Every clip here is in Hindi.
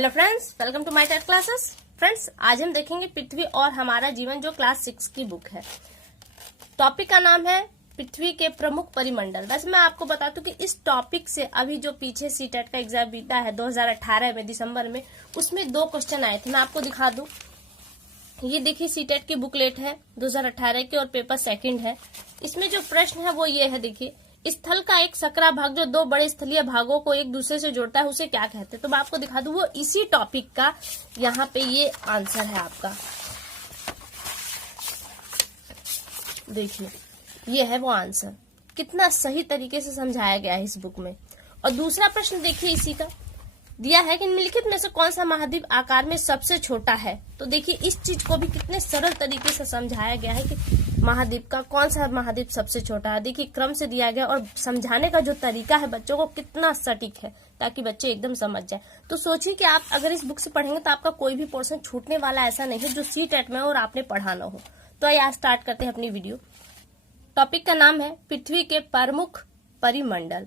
Hello friends, welcome to my TET classes. Friends, आज हम देखेंगे पृथ्वी और हमारा जीवन, जो क्लास 6 की बुक है। टॉपिक का नाम है पृथ्वी के प्रमुख परिमंडल। वैसे मैं आपको बता दूं कि इस टॉपिक से अभी जो पीछे सीटेट का एग्जाम बीता है 2018 में दिसंबर में, उसमें 2 क्वेश्चन आए थे। मैं आपको दिखा दूं, ये देखिए सीटेट की बुकलेट है 2018 की और पेपर सेकंड है। इसमें जो प्रश्न है वो ये है, देखिए, स्थल का एक सकरा भाग जो 2 बड़े स्थलीय भागों को एक दूसरे से जोड़ता है उसे क्या कहते हैं। तो मैं आपको दिखा दूं, वो इसी टॉपिक का यहाँ पे ये आंसर है आपका। देखिए, ये है वो आंसर। कितना सही तरीके से समझाया गया है इस बुक में। और दूसरा प्रश्न देखिए, इसी का दिया है कि निम्नलिखित में से कौन सा महाद्वीप आकार में सबसे छोटा है। तो देखिए, इस चीज को भी कितने सरल तरीके से समझाया गया है कि महाद्वीप का कौन सा महाद्वीप सबसे छोटा है। देखिए, क्रम से दिया गया और समझाने का जो तरीका है बच्चों को कितना सटीक है, ताकि बच्चे एकदम समझ जाए। तो सोचिए कि आप अगर इस बुक से पढ़ेंगे तो आपका कोई भी पोर्शन छूटने वाला ऐसा नहीं है जो सीटेट में और आपने पढ़ा ना हो। तो आइए आज स्टार्ट करते हैं अपनी वीडियो। टॉपिक का नाम है पृथ्वी के प्रमुख परिमंडल।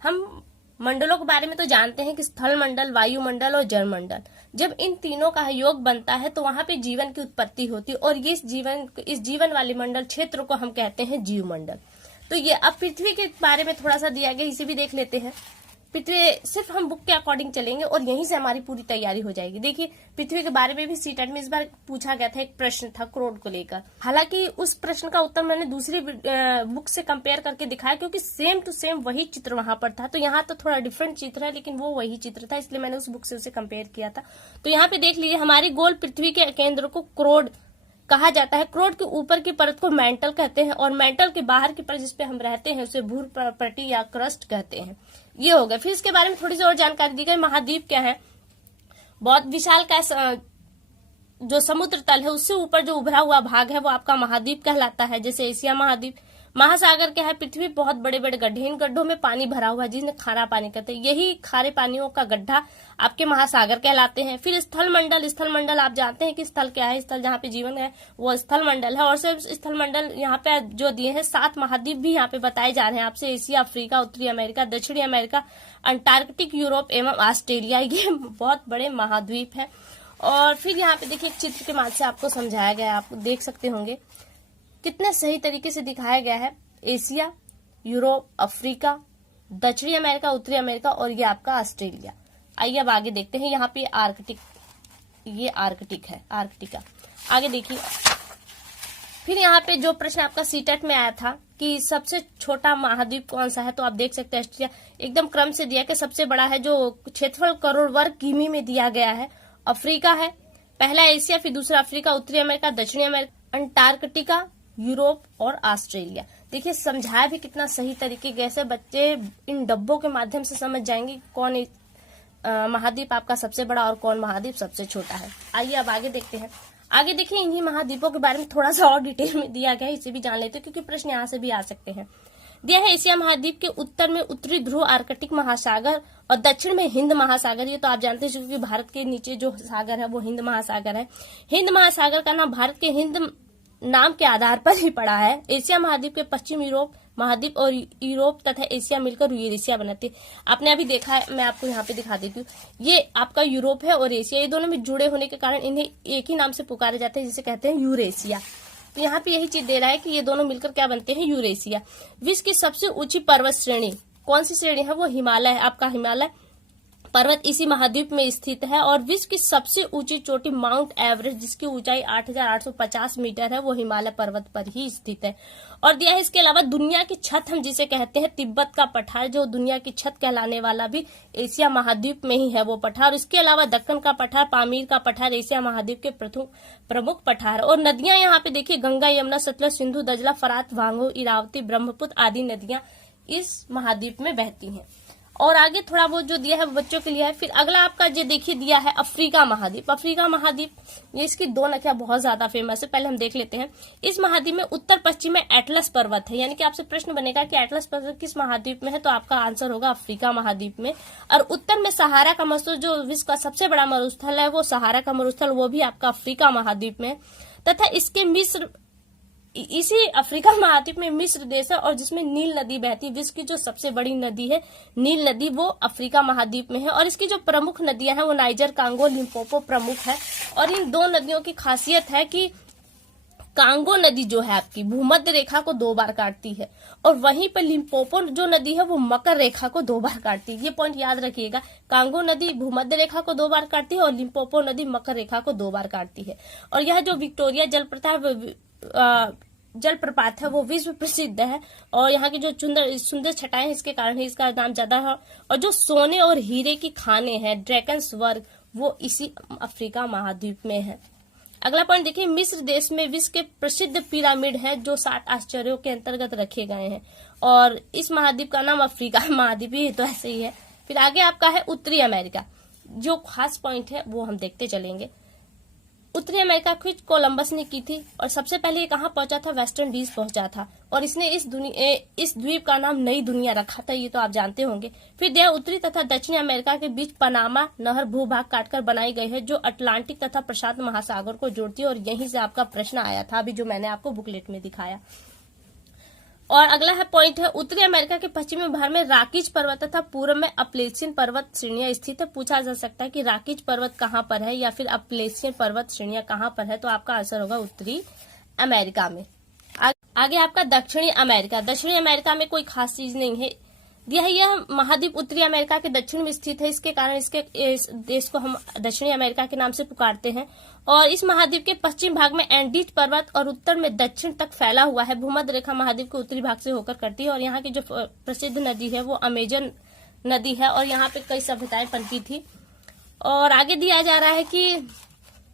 हम मंडलों के बारे में तो जानते हैं कि स्थल मंडल, वायुमंडल और जलमंडल। जब इन तीनों का योग बनता है तो वहां पे जीवन की उत्पत्ति होती है और ये इस जीवन वाले मंडल क्षेत्र को हम कहते हैं जीवमंडल। तो ये अब पृथ्वी के बारे में थोड़ा सा दिया गया, इसे भी देख लेते हैं। पृथ्वी सिर्फ हम बुक के अकॉर्डिंग चलेंगे और यहीं से हमारी पूरी तैयारी हो जाएगी। देखिए, पृथ्वी के बारे में भी सीटेट में इस बार पूछा गया था, एक प्रश्न था क्रोड को लेकर। हालांकि उस प्रश्न का उत्तर मैंने दूसरी बुक से कंपेयर करके दिखाया, क्योंकि सेम टू सेम वही चित्र वहां पर था। तो यहाँ तो थोड़ा डिफरेंट चित्र है, लेकिन वो वही चित्र था, इसलिए मैंने उस बुक से उसे कंपेयर किया था। तो यहाँ पे देख लीजिए, हमारी गोल पृथ्वी के केंद्र को क्रोड कहा जाता है। क्रोड के ऊपर की परत को मेंटल कहते हैं और मेंटल के बाहर की परत जिसपे हम रहते हैं उसे भूर पट्टी या क्रस्ट कहते हैं। ये हो गया। फिर इसके बारे में थोड़ी सी और जानकारी दी गई। महाद्वीप क्या है? बहुत विशाल का जो समुद्र तल है उससे ऊपर जो उभरा हुआ भाग है वो आपका महाद्वीप कहलाता है, जैसे एशिया महाद्वीप। महासागर क्या है? पृथ्वी बहुत बड़े बड़े गड्ढे, इन गड्ढों में पानी भरा हुआ है जिन्हें खारा पानी कहते हैं। यही खारे पानियों का गड्ढा आपके महासागर कहलाते हैं। फिर स्थल मंडल आप जानते हैं कि स्थल क्या है? स्थल जहाँ पे जीवन है वो स्थल मंडल है। और सिर्फ स्थल मंडल यहाँ पे जो दिए हैं 7 महाद्वीप भी यहाँ पे बताए जा रहे हैं आपसे। एशिया, अफ्रीका, उत्तरी अमेरिका, दक्षिणी अमेरिका, अंटार्कटिक, यूरोप एवं ऑस्ट्रेलिया। ये बहुत बड़े महाद्वीप है। और फिर यहाँ पे देखिए, एक चित्र के माध्यम से आपको समझाया गया है, आप देख सकते होंगे कितने सही तरीके से दिखाया गया है। एशिया, यूरोप, अफ्रीका, दक्षिणी अमेरिका, उत्तरी अमेरिका और ये आपका ऑस्ट्रेलिया। आइए अब आगे देखते हैं। यहाँ पे आर्कटिक, ये आर्कटिक है, आर्कटिका। आगे देखिए, फिर यहाँ पे जो प्रश्न आपका सीटेट में आया था कि सबसे छोटा महाद्वीप कौन सा है, तो आप देख सकते हैं ऑस्ट्रेलिया। एकदम क्रम से दिया कि सबसे बड़ा है, जो क्षेत्रफल करोड़ वर्ग किमी में दिया गया है, अफ्रीका है। पहला एशिया, फिर दूसरा अफ्रीका, उत्तरी अमेरिका, दक्षिणी अमेरिका, अंटार्कटिका, यूरोप और ऑस्ट्रेलिया। देखिए, समझाया भी कितना सही तरीके से। बच्चे इन डब्बों के माध्यम से समझ जाएंगे कौन महाद्वीप आपका सबसे बड़ा और कौन महाद्वीप सबसे छोटा है। आइए अब आगे देखते हैं। आगे देखिए, इन्हीं महाद्वीपों के बारे में थोड़ा सा और डिटेल में दिया गया है, इसे भी जान लेते हैं क्योंकि प्रश्न यहाँ से भी आ सकते हैं। दिया है एशिया महाद्वीप के उत्तर में उत्तरी ध्रुव आर्कटिक महासागर और दक्षिण में हिंद महासागर। ये तो आप जानते हैं क्योंकि भारत के नीचे जो सागर है वो हिंद महासागर है। हिंद महासागर का नाम भारत के हिंद नाम के आधार पर ही पड़ा है। एशिया महाद्वीप के पश्चिम यूरोप महाद्वीप और यूरोप तथा एशिया मिलकर यूरेशिया बनाते हैं। आपने अभी देखा है, मैं आपको यहाँ पे दिखा देती हूँ। ये आपका यूरोप है और एशिया, ये दोनों में जुड़े होने के कारण इन्हें एक ही नाम से पुकारे जाते हैं, जिसे कहते हैं यूरेशिया। तो यहाँ पे यही चीज दे रहा है कि ये दोनों मिलकर क्या बनते हैं? यूरेशिया। विश्व की सबसे ऊंची पर्वत श्रेणी कौन सी श्रेणी है? वो हिमालय है। आपका हिमालय पर्वत इसी महाद्वीप में स्थित है। और विश्व की सबसे ऊंची चोटी माउंट एवरेस्ट, जिसकी ऊंचाई 8,850 मीटर है, वो हिमालय पर्वत पर ही स्थित है। और दिया है इसके अलावा दुनिया की छत हम जिसे कहते हैं, तिब्बत का पठार, जो दुनिया की छत कहलाने वाला भी एशिया महाद्वीप में ही है वो पठार। इसके अलावा दक्कन का पठार, पामीर का पठार एशिया महाद्वीप के प्रमुख पठार। और नदियां यहाँ पे देखिए, गंगा, यमुना, सतलज, सिंधु, दजला, फरात, भांगो, इरावती, ब्रह्मपुत्र आदि नदियां इस महाद्वीप में बहती हैं। और आगे थोड़ा बहुत जो दिया है वो बच्चों के लिए है। फिर अगला आपका जो देखिए दिया है अफ्रीका महाद्वीप। अफ्रीका महाद्वीप, ये इसकी 2 नदियां बहुत ज्यादा फेमस है, पहले हम देख लेते हैं। इस महाद्वीप में उत्तर पश्चिम में एटलस पर्वत है। यानी कि आपसे प्रश्न बनेगा कि एटलस पर्वत किस महाद्वीप में है, तो आपका आंसर होगा अफ्रीका महाद्वीप में। और उत्तर में सहारा का मरुस्थल, जो विश्व का सबसे बड़ा मरुस्थल है वो सहारा का मरुस्थल, वो भी आपका अफ्रीका महाद्वीप में। तथा इसके मिस्र इसी अफ्रीका महाद्वीप में मिस्र देश है और जिसमें नील नदी बहती है। विश्व की जो सबसे बड़ी नदी है नील नदी, वो अफ्रीका महाद्वीप में है। और इसकी जो प्रमुख नदियां हैं वो नाइजर, कांगो, लिम्पोपो प्रमुख है। और इन दो नदियों की खासियत है कि कांगो नदी जो है आपकी भूमध्य रेखा को 2 बार काटती है और वहीं पर लिम्पोपो जो नदी है वो मकर रेखा को 2 बार काटती है। ये पॉइंट याद रखिएगा, कांगो नदी भूमध्य रेखा को 2 बार काटती है और लिम्पोपो नदी मकर रेखा को 2 बार काटती है। और यह जो विक्टोरिया जलप्रपात है वो विश्व प्रसिद्ध है और यहाँ की जो सुंदर छटाएं इसके कारण ही इसका नाम ज्यादा है। और जो सोने और हीरे की खाने हैं ड्रैकन्सबर्ग, वो इसी अफ्रीका महाद्वीप में है। अगला पॉइंट देखिए, मिस्र देश में विश्व के प्रसिद्ध पिरामिड हैं जो 60 आश्चर्यों के अंतर्गत रखे गए हैं और इस महाद्वीप का नाम अफ्रीका महाद्वीप ही तो ऐसे ही है। फिर आगे आपका है उत्तरी अमेरिका। जो खास पॉइंट है वो हम देखते चलेंगे। उत्तरी अमेरिका खोज कोलंबस ने की थी और सबसे पहले ये कहाँ पहुंचा था? वेस्ट इंडीज पहुंचा था और इसने इस द्वीप का नाम नई दुनिया रखा था, ये तो आप जानते होंगे। फिर दिया उत्तरी तथा दक्षिणी अमेरिका के बीच पनामा नहर भूभाग काटकर बनाई गई है जो अटलांटिक तथा प्रशांत महासागर को जोड़ती है और यहीं से आपका प्रश्न आया था अभी जो मैंने आपको बुकलेट में दिखाया। और अगला है पॉइंट है, उत्तरी अमेरिका के पश्चिमी भाग में राकीज पर्वत तथा पूर्व में अपलेशियन पर्वत श्रेणियां स्थित है। पूछा जा सकता है कि राकीज पर्वत कहाँ पर है या फिर अपलेशियन पर्वत श्रेणियां कहाँ पर है, तो आपका आंसर होगा उत्तरी अमेरिका में। आगे आपका दक्षिणी अमेरिका। दक्षिणी अमेरिका में कोई खास चीज नहीं है, यह महाद्वीप उत्तरी अमेरिका के दक्षिण में स्थित है, इसके कारण इस देश को हम दक्षिणी अमेरिका के नाम से पुकारते हैं। और इस महाद्वीप के पश्चिम भाग में एंडीज पर्वत और उत्तर में दक्षिण तक फैला हुआ है। भूमध्य रेखा महाद्वीप के उत्तरी भाग से होकर करती है और यहाँ की जो प्रसिद्ध नदी है वो अमेजन नदी है और यहाँ पे कई सभ्यताएं पनपी थी। और आगे दिया जा रहा है कि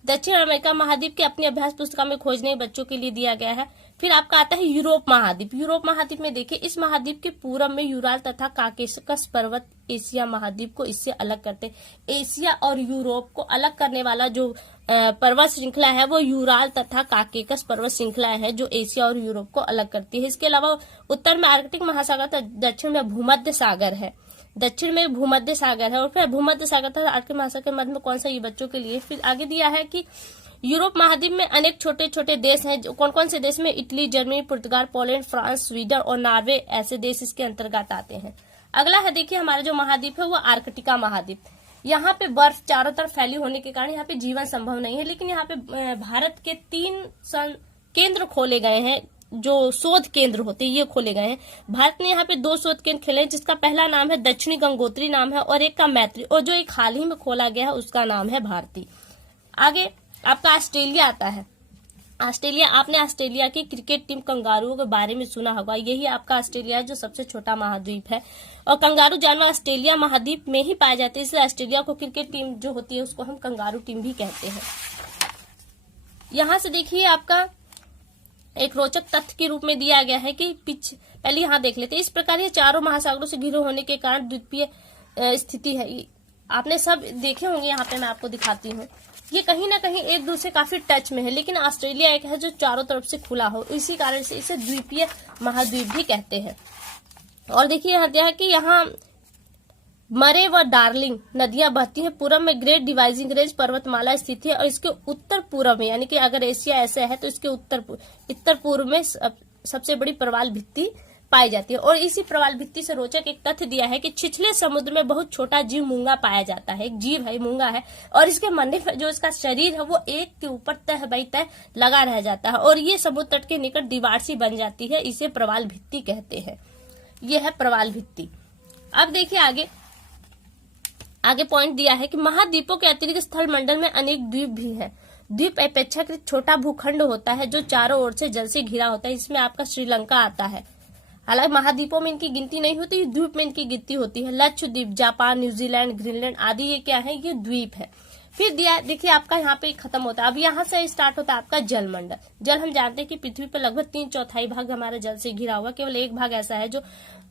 दक्षिण अमेरिका महाद्वीप के अपनी अभ्यास पुस्तिका में खोजने बच्चों के लिए दिया गया है। फिर आपका आता है यूरोप महाद्वीप। यूरोप महाद्वीप में देखिए, इस महाद्वीप के पूर्व में यूराल तथा काकेशस पर्वत एशिया महाद्वीप को इससे अलग करते हैं। एशिया और यूरोप को अलग करने वाला जो पर्वत श्रृंखला है वो यूराल तथा काकेशस पर्वत श्रृंखला है जो एशिया और यूरोप को अलग करती है। इसके अलावा उत्तर में आर्कटिक महासागर तथा दक्षिण में भूमध्य सागर है। दक्षिण में भूमध्य सागर है और फिर भूमध्य सागर तथा आर्कटिक महासागर के मध्य में कौन सा, ये बच्चों के लिए। फिर आगे दिया है कि यूरोप महाद्वीप में अनेक छोटे छोटे देश हैं। जो कौन कौन से देश में? इटली, जर्मनी, पुर्तगाल, पोलैंड, फ्रांस, स्वीडन और नॉर्वे, ऐसे देश इसके अंतर्गत आते हैं। अगला है देखिए, हमारा जो महाद्वीप है वो आर्कटिका महाद्वीप। यहाँ पे बर्फ चारों तरफ फैली होने के कारण यहाँ पे जीवन संभव नहीं है, लेकिन यहाँ पे भारत के 3 केंद्र खोले गए हैं जो शोध केंद्र होते हैं, ये खोले गए हैं। भारत ने यहाँ पे 2 शोध केंद्र खोले हैं, जिसका पहला नाम है दक्षिणी गंगोत्री नाम है और एक का मैत्री, और जो एक हाल ही में खोला गया है उसका नाम है भारती। आगे आपका ऑस्ट्रेलिया आता है। ऑस्ट्रेलिया, आपने ऑस्ट्रेलिया की क्रिकेट टीम कंगारुओं के बारे में सुना होगा। यही आपका ऑस्ट्रेलिया है जो सबसे छोटा महाद्वीप है और कंगारू जानवर ऑस्ट्रेलिया महाद्वीप में ही पाए जाते हैं, इसलिए ऑस्ट्रेलिया को क्रिकेट टीम जो होती है उसको हम कंगारू टीम भी कहते हैं। यहाँ से देखिए, आपका एक रोचक तथ्य के रूप में दिया गया है कि पहले यहाँ देख लेते हैं। इस प्रकार ये चारों महासागरों से घिरे होने के कारण द्वीपीय स्थिति है। आपने सब देखे होंगे, यहाँ पे मैं आपको दिखाती हूँ। ये कहीं ना कहीं एक दूसरे काफी टच में है, लेकिन ऑस्ट्रेलिया एक है जो चारों तरफ से खुला हो, इसी कारण से इसे द्वीपीय महाद्वीप भी कहते हैं। और देखिए यहाँ दिया है कि यहाँ मरे व डार्लिंग नदियां बहती हैं। पूर्व में ग्रेट डिवाइजिंग रेंज पर्वतमाला स्थित है और इसके उत्तर पूर्व में, यानी कि अगर एशिया ऐसा है तो इसके उत्तर पूर्व में सबसे बड़ी प्रवाल भित्ति पाई जाती है। और इसी प्रवाल भित्ति से रोचक एक तथ्य दिया है कि छिछले समुद्र में बहुत छोटा जीव मूंगा पाया जाता है। एक जीव है, मूंगा है, और इसके मरने पर जो इसका शरीर है वो एक के ऊपर तह बाई तह लगा रह जाता है और ये समुद्र तट के निकट दीवार सी बन जाती है। इसे प्रवाल भित्ति कहते हैं। ये है प्रवाल भित्ति। अब देखिए आगे पॉइंट दिया है कि महाद्वीपों के अतिरिक्त स्थल मंडल में अनेक द्वीप भी हैं। द्वीप अपेक्षाकृत छोटा भूखंड होता है जो चारों ओर से जल से घिरा होता है। इसमें आपका श्रीलंका आता है। हालांकि महाद्वीपों में इनकी गिनती नहीं होती, द्वीप में इनकी गिनती होती है। लक्षद्वीप, जापान, न्यूजीलैंड, ग्रीनलैंड आदि ये क्या है? ये द्वीप है। फिर दिया देखिए, आपका यहाँ पे खत्म होता है। अब यहाँ से स्टार्ट होता है आपका जलमंडल। जल हम जानते हैं कि पृथ्वी पर लगभग 3/4 भाग हमारा जल से घिरा हुआ, केवल एक भाग ऐसा है जो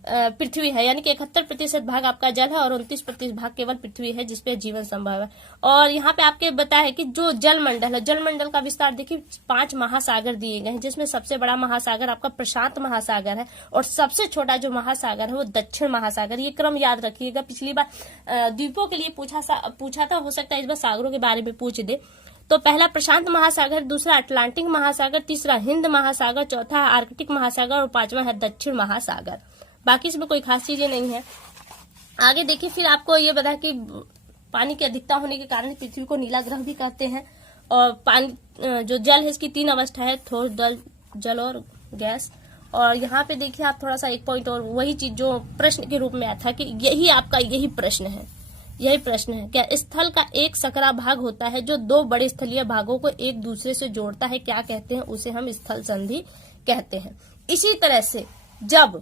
पृथ्वी है, यानी कि 71% भाग आपका जल है और 29% भाग केवल पृथ्वी है जिसपे जीवन संभव है। और यहाँ पे आपके बताया है कि जो जलमंडल है, जलमंडल का विस्तार देखिए 5 महासागर दिए गए हैं, जिसमें सबसे बड़ा महासागर आपका प्रशांत महासागर है और सबसे छोटा जो महासागर है वो दक्षिण महासागर। ये क्रम याद रखिएगा। पिछली बार द्वीपों के लिए पूछा था, हो सकता है इस बार सागरों के बारे में पूछ दे। तो पहला प्रशांत महासागर, दूसरा अटलांटिक महासागर, तीसरा हिंद महासागर, चौथा आर्कटिक महासागर और पांचवा है दक्षिण महासागर। बाकी इसमें कोई खास चीजें नहीं है। आगे देखिए, फिर आपको ये बता कि पानी की अधिकता होने के कारण पृथ्वी को नीला ग्रह भी कहते हैं। और पानी जो जल है इसकी 3 अवस्था है, ठोस, जल और गैस। और यहाँ पे देखिए आप थोड़ा सा एक पॉइंट और वही चीज जो प्रश्न के रूप में आया था कि यही प्रश्न है। क्या स्थल का एक सकरा भाग होता है जो 2 बड़े स्थलीय भागों को एक दूसरे से जोड़ता है, क्या कहते हैं? उसे हम स्थल संधि कहते हैं। इसी तरह से जब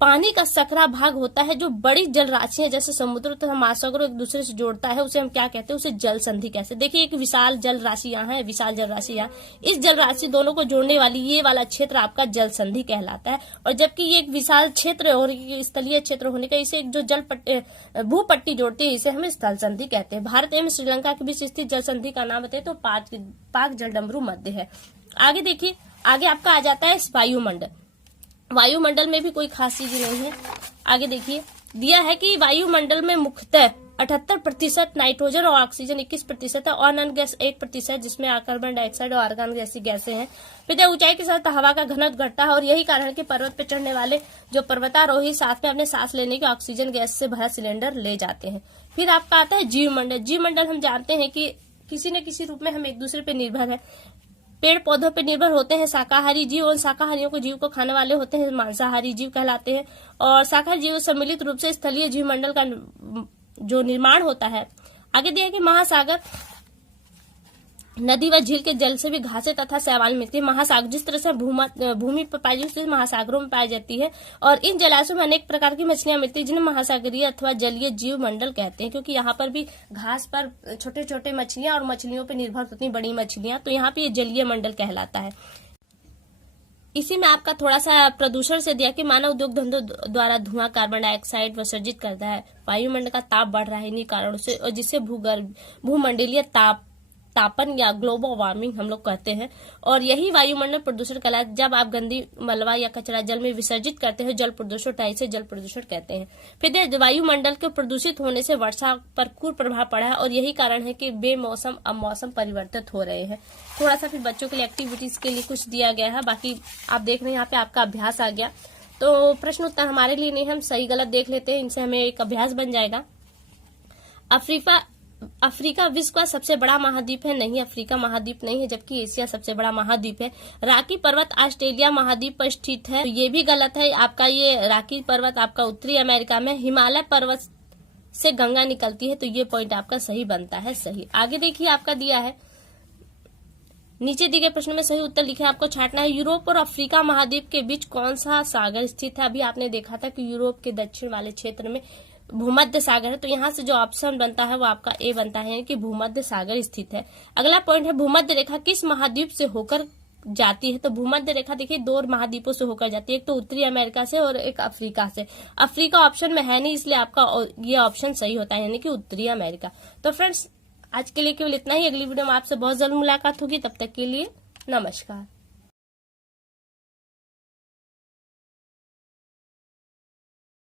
पानी का सकरा भाग होता है जो बड़ी जल राशियां जैसे समुद्र तथा महासागरों एक दूसरे से जोड़ता है, उसे हम क्या कहते हैं? उसे जल संधि कैसे। देखिए, एक विशाल जल राशि यहाँ है, विशाल जल राशि यहाँ, इस जल राशि दोनों को जोड़ने वाली ये वाला क्षेत्र आपका जल संधि कहलाता है। और जबकि ये एक विशाल क्षेत्र और स्थलीय क्षेत्र होने का, इसे एक जो भूपट्टी जोड़ती है इसे हम स्थल संधि कहते हैं। भारत एवं श्रीलंका के बीच स्थित जल संधि का नाम बताए तो पाक जलडमरू मध्य है। आगे देखिए, आगे आपका आ जाता है वायुमंडल। वायुमंडल में भी कोई खास चीज नहीं है। आगे देखिए, दिया है कि वायुमंडल में मुख्यतः 78% नाइट्रोजन और ऑक्सीजन 21% है, और अनन गैस 1% जिसमें कार्बन डाइऑक्साइड और आर्गन जैसी गैसें हैं। फिर ऊंचाई के साथ हवा का घनत्व घटता है और यही कारण है कि पर्वत पर चढ़ने वाले जो पर्वतारोही साथ में अपने सांस लेने के ऑक्सीजन गैस से भरा सिलेंडर ले जाते हैं। फिर आपका आता है जीवमंडल। जीवमंडल हम जानते हैं कि किसी न किसी रूप में हम एक दूसरे पर निर्भर है। पेड़ पौधों पर निर्भर होते हैं शाकाहारी जीव, और शाकाहारियों को जीव को खाने वाले होते हैं मांसाहारी जीव कहलाते हैं। और शाकाहारी जीव सम्मिलित रूप से स्थलीय जीवमंडल का जो निर्माण होता है। आगे दिया है कि महासागर, नदी व झील के जल से भी घासें तथा शैवाल मिलती है। महासागर जिस तरह से भूमि पर पाई जाती है महासागरों में पाई जाती है, और इन जलाशयों में अनेक प्रकार की मछलियां मिलती है जिन्हें महासागरीय अथवा जलीय जीव मंडल कहते हैं, क्योंकि यहाँ पर भी घास पर छोटे छोटे मछलियां और मछलियों पर निर्भर होती बड़ी मछलियां, तो यहाँ पे ये जलीय मंडल कहलाता है। इसी में आपका थोड़ा सा प्रदूषण से दिया कि मानव उद्योग धंधों द्वारा धुआं कार्बन डाइऑक्साइड विसर्जित करता है, वायुमंडल का ताप बढ़ रहा है इन्हीं कारणों से, और जिससे भूमंडलीय तापन या ग्लोबल वार्मिंग हम लोग कहते हैं। और यही वायुमंडल प्रदूषण कहलाता है। जब आप गंदी मलबा या कचरा जल में विसर्जित करते हैं जल प्रदूषण, इसे जल प्रदूषण कहते हैं। फिर वायुमंडल के प्रदूषित होने से वर्षा पर कुप्रभाव पड़ा है, और यही कारण है कि बेमौसम अब मौसम परिवर्तित हो रहे हैं। थोड़ा सा फिर बच्चों के लिए एक्टिविटीज के लिए कुछ दिया गया है। बाकी आप देख रहे हैं यहाँ पे आपका अभ्यास आ गया। तो प्रश्न उत्तर हमारे लिए नहीं, हम सही गलत देख लेते हैं, इनसे हमें एक अभ्यास बन जाएगा। अफ्रीका विश्व का सबसे बड़ा महाद्वीप है। नहीं, अफ्रीका महाद्वीप नहीं है, जबकि एशिया सबसे बड़ा महाद्वीप है। रॉकी पर्वत ऑस्ट्रेलिया महाद्वीप पर स्थित है, तो ये भी गलत है। आपका ये रॉकी पर्वत आपका उत्तरी अमेरिका में। हिमालय पर्वत से गंगा निकलती है, तो ये पॉइंट आपका सही बनता है, सही। आगे देखिए, आपका दिया है नीचे दिए गए प्रश्न में सही उत्तर लिखे आपको छांटना है। यूरोप और अफ्रीका महाद्वीप के बीच कौन सा सागर स्थित है? अभी आपने देखा था कि यूरोप के दक्षिण वाले क्षेत्र में भूमध्य सागर है, तो यहाँ से जो ऑप्शन बनता है वो आपका ए बनता है कि भूमध्य सागर स्थित है। अगला पॉइंट है भूमध्य रेखा किस महाद्वीप से होकर जाती है? तो भूमध्य रेखा देखिए 2 महाद्वीपों से होकर जाती है, एक तो उत्तरी अमेरिका से और एक अफ्रीका से। अफ्रीका ऑप्शन में है नहीं, इसलिए आपका ये ऑप्शन सही होता है, यानी कि उत्तरी अमेरिका। तो फ्रेंड्स, आज के लिए केवल इतना ही। अगली वीडियो में आपसे बहुत जल्द मुलाकात होगी, तब तक के लिए नमस्कार।